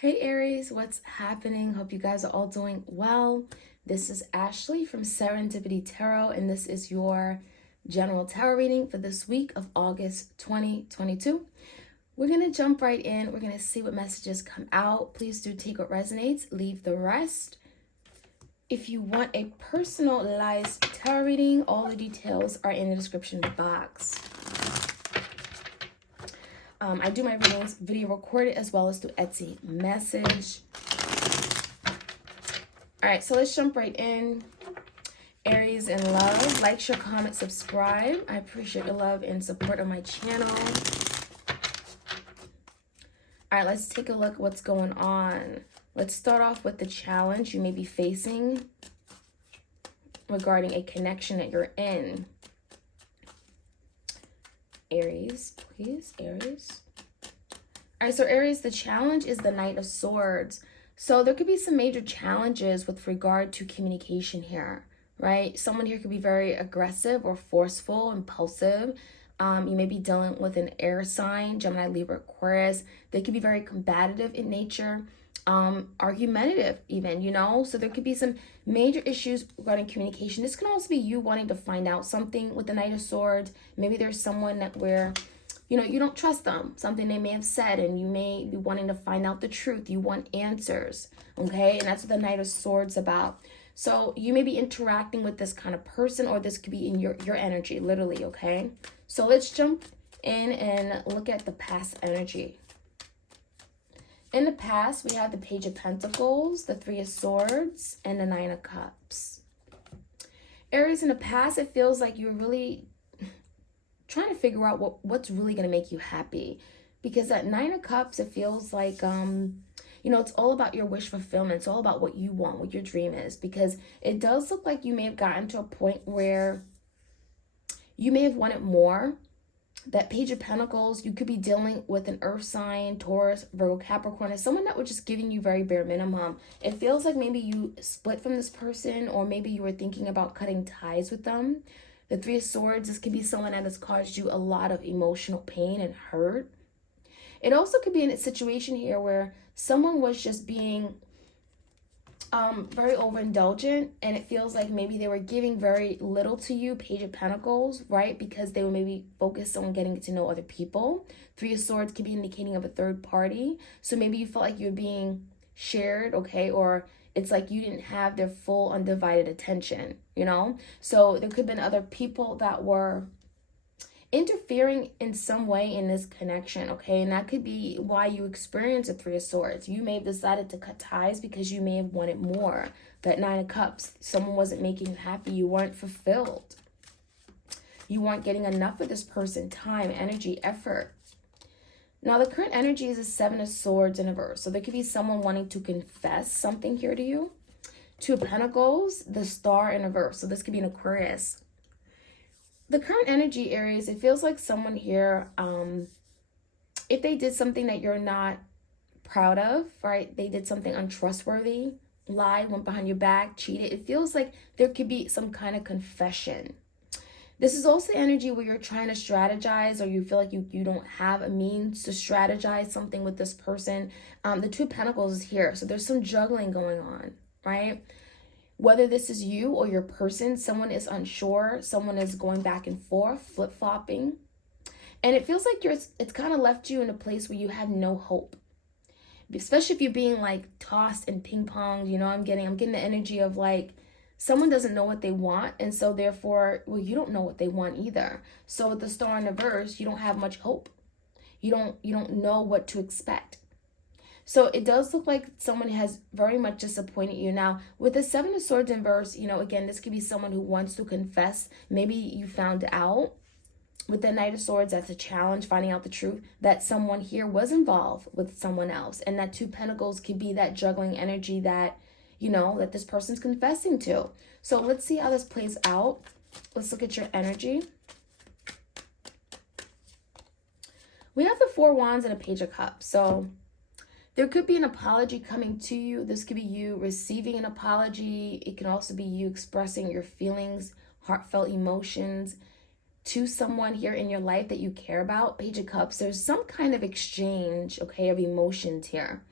Hey Aries, what's happening? Hope you guys are all doing well. This is Ashley from Serendipity Tarot, and this is your general tarot reading for this week of August 2022. We're going to jump right in. We're going to see what messages come out. Please do take what resonates, leave the rest. If you want a personalized tarot reading, all the details are in the description box. I do my readings video recorded as well as through Etsy message. All right, so let's jump right in. Aries in love, like, share, comment, subscribe. I appreciate your love and support on my channel. All right, let's take a look at what's going on. Let's start off with the challenge you may be facing regarding a connection that you're in. Aries, please, Aries. All right, so Aries, the challenge is the Knight of Swords. So there could be some major challenges with regard to communication here, right? Someone here could be very aggressive or forceful, impulsive. You may be dealing with an air sign, Gemini, Libra, Aquarius. They could be very combative in nature, argumentative even, So there could be some major issues regarding communication. This can also be you wanting to find out something with the Knight of Swords. Maybe there's someone that you don't trust them, something they may have said, and you may be wanting to find out the truth. You want answers, okay? And that's what the Knight of Swords about. So you may be interacting with this kind of person, or this could be in your energy, literally, okay? So let's jump in and look at the past energy. In the past, we have the Page of Pentacles, the Three of Swords, and the Nine of Cups. Aries, in the past, it feels like you're really trying to figure out what's really going to make you happy. Because that Nine of Cups, it feels like, it's all about your wish fulfillment. It's all about what you want, what your dream is. Because it does look like you may have gotten to a point where you may have wanted more. That Page of Pentacles, you could be dealing with an earth sign, Taurus, Virgo, Capricorn, as someone that was just giving you very bare minimum. It feels like maybe you split from this person, or maybe you were thinking about cutting ties with them. The Three of Swords, this could be someone that has caused you a lot of emotional pain and hurt. It also could be in a situation here where someone was just being very overindulgent, and it feels like maybe they were giving very little to you, Page of Pentacles, right? Because they were maybe focused on getting to know other people. Three of Swords could be indicating of a third party. So maybe you felt like you're being shared, okay? Or it's like you didn't have their full undivided attention, So there could have been other people that were interfering in some way in this connection, okay? And that could be why you experience a Three of Swords. You may have decided to cut ties because you may have wanted more. That Nine of Cups, someone wasn't making you happy. You weren't fulfilled. You weren't getting enough of this person, time, energy, effort. Now, the current energy is a Seven of Swords in reverse. So there could be someone wanting to confess something here to you. Two of Pentacles, the Star in reverse. So this could be an Aquarius. The current energy, Aries, it feels like someone here, if they did something that you're not proud of, right? They did something untrustworthy, lied, went behind your back, cheated. It feels like there could be some kind of confession. This is also energy where you're trying to strategize, or you feel like you don't have a means to strategize something with this person. The Two of Pentacles is here. So there's some juggling going on, right? Whether this is you or your person, someone is unsure, someone is going back and forth, flip-flopping. And it feels like it's kind of left you in a place where you have no hope. Especially if you're being like tossed and ping-ponged, I'm getting the energy of like someone doesn't know what they want, and so therefore, you don't know what they want either. So with the Star in reverse, you don't have much hope. You don't know what to expect. So it does look like someone has very much disappointed you. Now, with the Seven of Swords in reverse, again, this could be someone who wants to confess. Maybe you found out with the Knight of Swords, that's a challenge, finding out the truth, that someone here was involved with someone else. And that Two of Pentacles could be that juggling energy that, that this person's confessing to. So let's see how this plays out. Let's look at your energy. We have the Four Wands and a Page of Cups. So there could be an apology coming to you. This could be you receiving an apology. It can also be you expressing your feelings, heartfelt emotions to someone here in your life that you care about. Page of Cups, there's some kind of exchange, okay, of emotions here.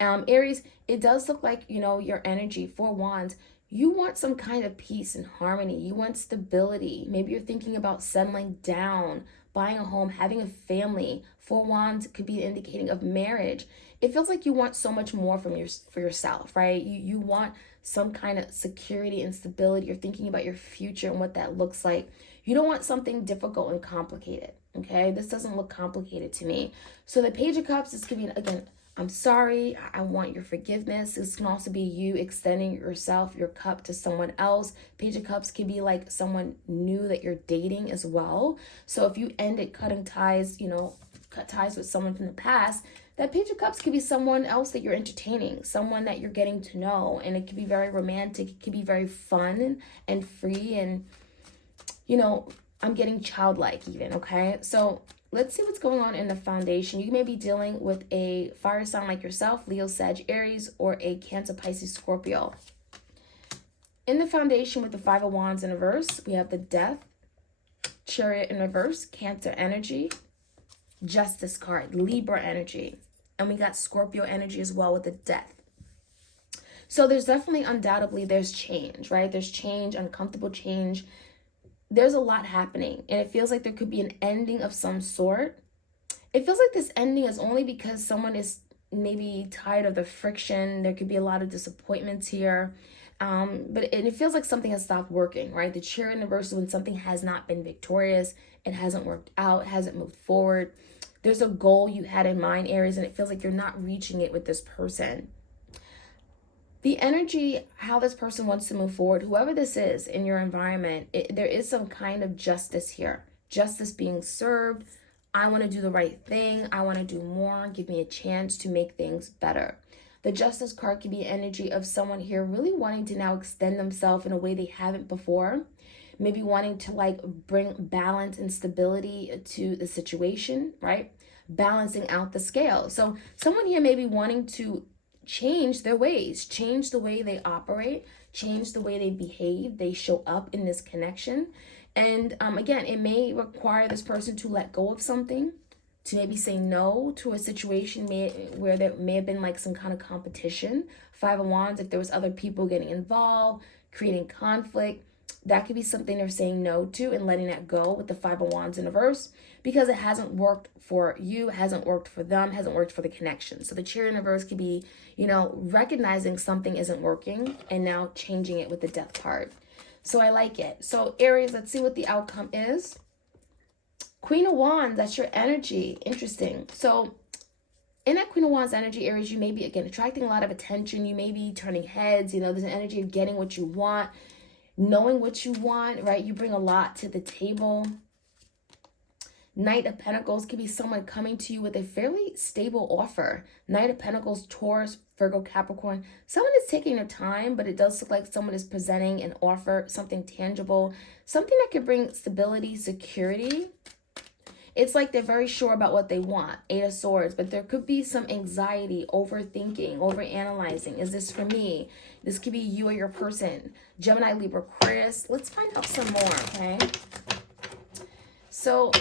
Aries, it does look like, your energy, 4 wands, you want some kind of peace and harmony. You want stability. Maybe you're thinking about settling down, buying a home, having a family. 4 wands could be indicating of marriage. It feels like you want so much more for yourself, right? You want some kind of security and stability. You're thinking about your future and what that looks like. You don't want something difficult and complicated, okay? This doesn't look complicated to me. So the Page of Cups, this could be, again, I'm sorry, I want your forgiveness. This can also be you extending yourself, your cup to someone else. Page of Cups can be like someone new that you're dating as well. So if you ended cutting ties, cut ties with someone from the past, that Page of Cups could be someone else that you're entertaining, someone that you're getting to know. And it could be very romantic. It could be very fun and free. And, I'm getting childlike even, okay? So let's see what's going on in the foundation. You may be dealing with a fire sign like yourself, Leo, Sag, Aries, or a Cancer, Pisces, Scorpio. In the foundation with the 5 of Wands in reverse, we have the Death, Chariot in reverse, Cancer energy, Justice card, Libra energy. And we got Scorpio energy as well with the Death. So there's definitely, undoubtedly, there's change, right? There's change, uncomfortable change. There's a lot happening, and it feels like there could be an ending of some sort. It feels like this ending is only because someone is maybe tired of the friction. There could be a lot of disappointments here. But it feels like something has stopped working, right? The Chariot in reverse is when something has not been victorious. It hasn't worked out, hasn't moved forward. There's a goal you had in mind, Aries, and it feels like you're not reaching it with this person. The energy, how this person wants to move forward, whoever this is in your environment, there is some kind of justice here. Justice being served. I want to do the right thing. I want to do more. Give me a chance to make things better. The Justice card could be energy of someone here really wanting to now extend themselves in a way they haven't before. Maybe wanting to bring balance and stability to the situation, right? Balancing out the scale. So someone here may be wanting to change their ways, change the way they operate, change the way they behave, they show up in this connection. And again, it may require this person to let go of something, to maybe say no to a situation where there may have been some kind of competition. 5 of Wands, if there was other people getting involved, creating conflict, that could be something they're saying no to and letting that go with the 5 of Wands in reverse, because it hasn't worked for you, hasn't worked for them, hasn't worked for the connection. So the Chariot in reverse could be, recognizing something isn't working and now changing it with the Death card. So I like it. So Aries, let's see what the outcome is. Queen of Wands, that's your energy. Interesting. So in that Queen of Wands energy, Aries, you may be, again, attracting a lot of attention. You may be turning heads. There's an energy of getting what you want, knowing what you want, right? You bring a lot to the table. Knight of Pentacles could be someone coming to you with a fairly stable offer. Knight of Pentacles, Taurus, Virgo, Capricorn. Someone is taking their time, but it does look like someone is presenting an offer, something tangible, something that could bring stability, security. It's like they're very sure about what they want. 8 of Swords, but there could be some anxiety, overthinking, overanalyzing. Is this for me? This could be you or your person. Gemini, Libra, Aquarius. Let's find out some more, okay? So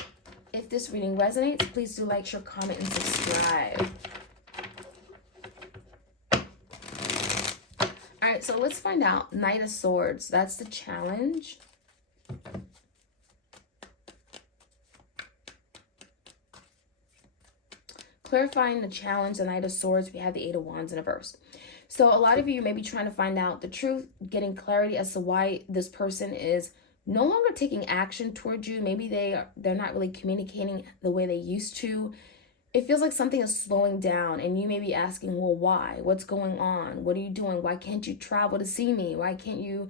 if this reading resonates, please do like, share, comment, and subscribe. All right, so let's find out. Knight of Swords. That's the challenge. Clarifying the challenge, the Knight of Swords, we have the 8 of Wands in reverse. So a lot of you may be trying to find out the truth, getting clarity as to why this person is no longer taking action towards you. Maybe they're not really communicating the way they used to. It feels like something is slowing down, and you may be asking, well, why? What's going on? What are you doing? Why can't you travel to see me? Why can't you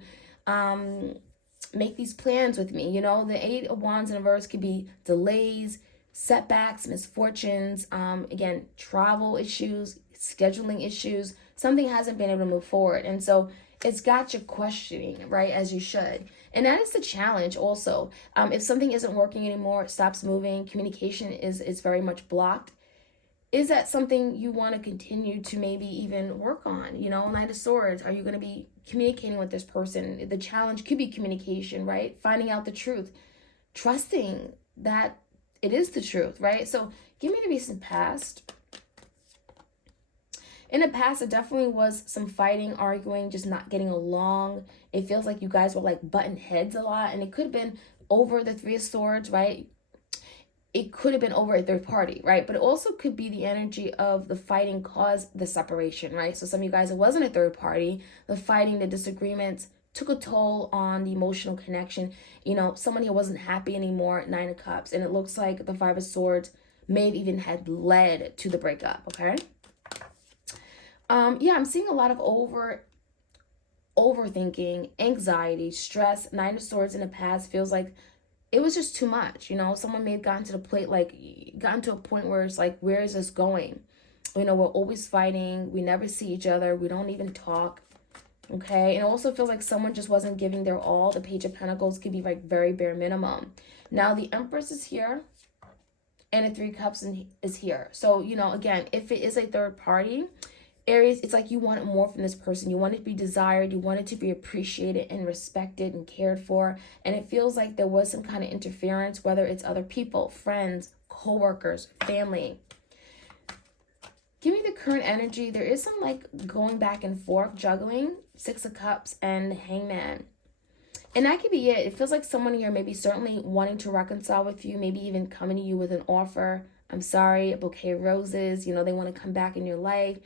make these plans with me? The 8 of Wands in reverse could be delays, setbacks, misfortunes, again, travel issues, scheduling issues. Something hasn't been able to move forward. And so it's got you questioning, right, as you should. And that is the challenge also. If something isn't working anymore, it stops moving, communication is very much blocked. Is that something you want to continue to maybe even work on? Knight of Swords, are you going to be communicating with this person? The challenge could be communication, right? Finding out the truth, trusting that it is the truth, right? So give me the recent past. In the past, it definitely was some fighting, arguing, just not getting along. It feels like you guys were like button heads a lot, and it could have been over the Three of Swords, right? It could have been over a third party, right? But it also could be the energy of the fighting caused the separation, right? So some of you guys, it wasn't a third party. The fighting, the disagreements took a toll on the emotional connection. You know, someone here wasn't happy anymore, Nine of Cups. And it looks like the Five of Swords may have even had led to the breakup, okay? Yeah, I'm seeing a lot of overthinking, anxiety, stress. Nine of Swords in the past feels like it was just too much. You know, someone may have gotten to the plate, like gotten to a point where it's like, where is this going? You know, we're always fighting. We never see each other. We don't even talk. Okay. And it also feels like someone just wasn't giving their all. The Page of Pentacles could be like very bare minimum. Now the Empress is here and the Three of Cups is here. So, you know, again, if it is a third party, Aries, it's like you want more from this person. You want it to be desired. You want it to be appreciated and respected and cared for. And it feels like there was some kind of interference, whether it's other people, friends, co-workers, family. Give me the current energy. There is some like going back and forth, juggling, Six of Cups and Hangman. And that could be it. It feels like someone here maybe certainly wanting to reconcile with you, maybe even coming to you with an offer. I'm sorry, a bouquet of roses. You know, they want to come back in your life.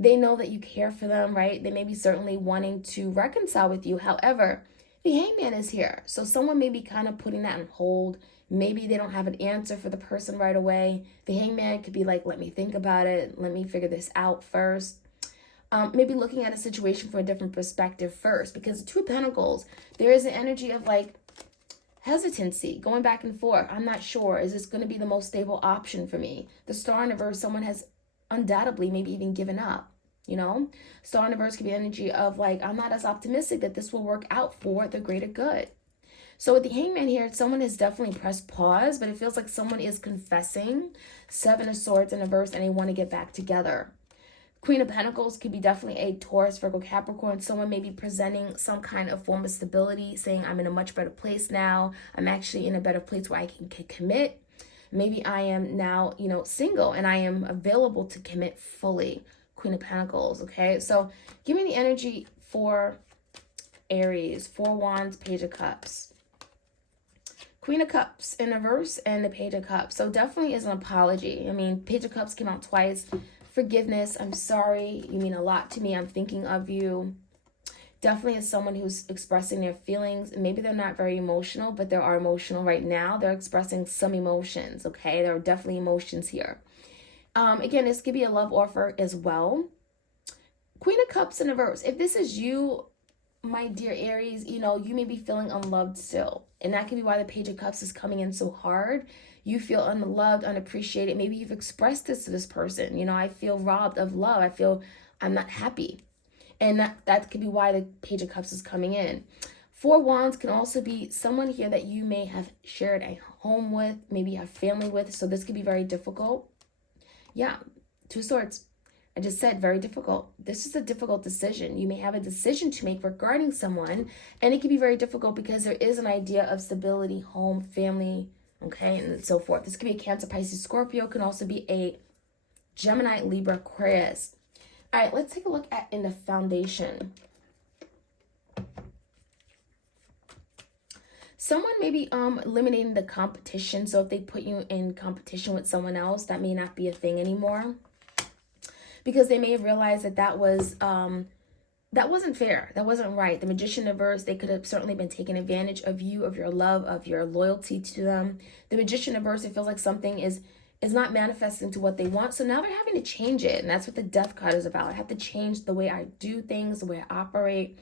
They know that you care for them, right? They may be certainly wanting to reconcile with you. However, the Hangman is here. So someone may be kind of putting that on hold. Maybe they don't have an answer for the person right away. The Hangman could be like, let me think about it. Let me figure this out first. Maybe looking at a situation from a different perspective first. Because the Two of Pentacles, there is an energy of like hesitancy, going back and forth. I'm not sure. Is this going to be the most stable option for me? The Star in reverse, someone has undoubtedly maybe even given up, you know? Star in reverse could be energy of like, I'm not as optimistic that this will work out for the greater good. So with the Hangman here, someone has definitely pressed pause, but it feels like someone is confessing. Seven of Swords in reverse, and they want to get back together. Queen of Pentacles could be definitely a Taurus, Virgo, Capricorn. Someone may be presenting some kind of form of stability, saying I'm in a much better place now. I'm actually in a better place where I can commit. Maybe I am now, you know, single and I am available to commit fully. Queen of Pentacles, okay? So give me the energy for Aries. Four Wands, Page of Cups. Queen of Cups in reverse and the Page of Cups. So definitely is an apology. I mean, Page of Cups came out twice. Forgiveness. I'm sorry. You mean a lot to me. I'm thinking of you. Definitely is someone who's expressing their feelings. Maybe they're not very emotional, but they are emotional right now. They're expressing some emotions, okay? There are definitely emotions here. Again, this could be a love offer as well. Queen of Cups in reverse. If this is you, my dear Aries, you know, you may be feeling unloved still. And that could be why the Page of Cups is coming in so hard. You feel unloved, unappreciated. Maybe you've expressed this to this person. You know, I feel robbed of love. I feel I'm not happy. And that could be why the Page of Cups is coming in. Four Wands can also be someone here that you may have shared a home with, maybe have family with. So this could be very difficult. Yeah, Two Swords. I just said very difficult. This is a difficult decision. You may have a decision to make regarding someone, and it can be very difficult because there is an idea of stability, home, family, okay, and so forth. This could be a Cancer, Pisces, Scorpio. Can also be a Gemini, Libra, Aquarius. All right, let's take a look at in the foundation. Someone may be eliminating the competition. So if they put you in competition with someone else, that may not be a thing anymore. Because they may have realized that that wasn't fair. That wasn't right. The Magician reverse, they could have certainly been taking advantage of you, of your love, of your loyalty to them. The Magician reverse, it feels like something is not manifesting to what they want. So now they're having to change it. And that's what the Death card is about. I have to change the way I do things, the way I operate.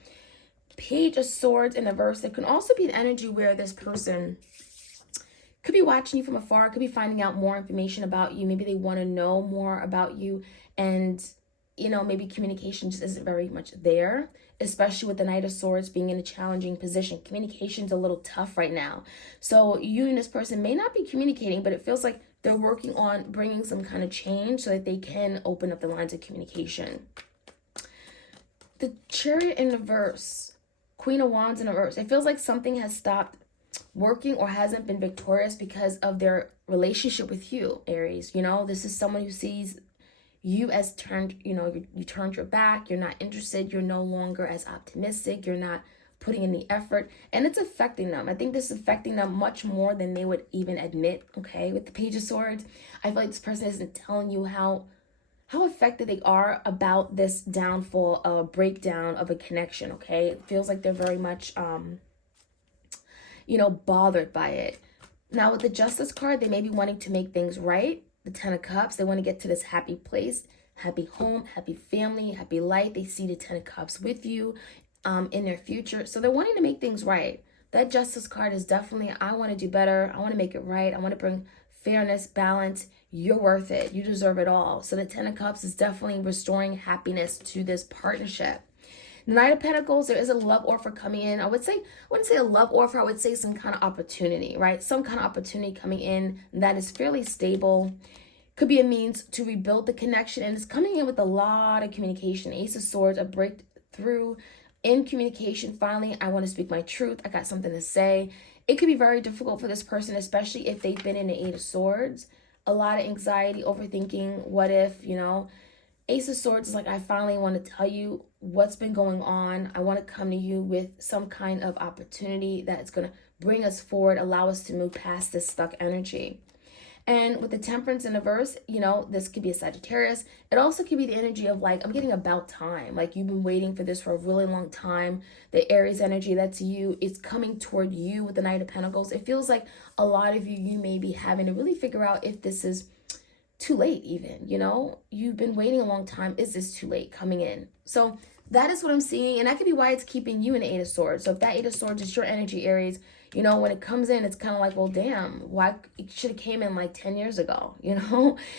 Page of Swords in the reverse. It can also be an energy where this person could be watching you from afar, could be finding out more information about you. Maybe they want to know more about you. And, you know, maybe communication just isn't very much there, especially with the Knight of Swords being in a challenging position. Communication's a little tough right now. So you and this person may not be communicating, but it feels like they're working on bringing some kind of change so that they can open up the lines of communication. The Chariot in reverse, Queen of Wands in reverse. It feels like something has stopped working or hasn't been victorious because of their relationship with you, Aries. You know, this is someone who sees you as turned, you turned your back, you're not interested, you're no longer as optimistic, you're not putting in the effort, and it's affecting them. I think this is affecting them much more than they would even admit, okay? With the Page of Swords, I feel like this person isn't telling you how affected they are about this downfall, breakdown of a connection, okay? It feels like they're very much, bothered by it. Now, with the Justice card, they may be wanting to make things right. The Ten of Cups, they want to get to this happy place, happy home, happy family, happy life. They see the Ten of Cups with you in their future. So they're wanting to make things right. That Justice card is definitely, I want to do better. I want to make it right. I want to bring fairness, balance. You're worth it. You deserve it all. So the Ten of Cups is definitely restoring happiness to this partnership. The Knight of Pentacles, there is a love offer coming in. I wouldn't say a love offer. I would say some kind of opportunity, right? Some kind of opportunity coming in that is fairly stable. Could be a means to rebuild the connection. And it's coming in with a lot of communication. Ace of Swords, a breakthrough in communication. Finally, I want to speak my truth. I got something to say. It could be very difficult for this person, especially if they've been in the Eight of Swords. A lot of anxiety, overthinking, what if, Ace of Swords is like, I finally want to tell you what's been going on. I want to come to you with some kind of opportunity that's going to bring us forward, allow us to move past this stuck energy. And with the Temperance in the verse, this could be a Sagittarius. It also could be the energy of like, I'm getting about time. Like you've been waiting for this for a really long time. The Aries energy, that's you. It's coming toward you with the Knight of Pentacles. It feels like a lot of you may be having to really figure out if this is too late even, you've been waiting a long time. Is this too late coming in? So that is what I'm seeing. And that could be why it's keeping you in the Eight of Swords. So if that Eight of Swords is your energy, Aries, when it comes in, it's kind of like, well, damn, why it should have came in like 10 years ago,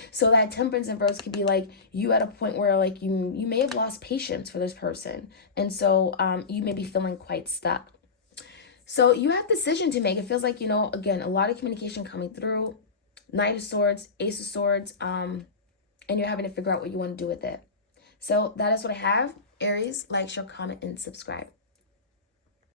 So that Temperance in verse could be like you at a point where like you may have lost patience for this person. And so you may be feeling quite stuck. So you have a decision to make. It feels like, again, a lot of communication coming through. Knight of Swords, Ace of Swords, and you're having to figure out what you want to do with it. So that is what I have. Aries, like, share, comment, and subscribe.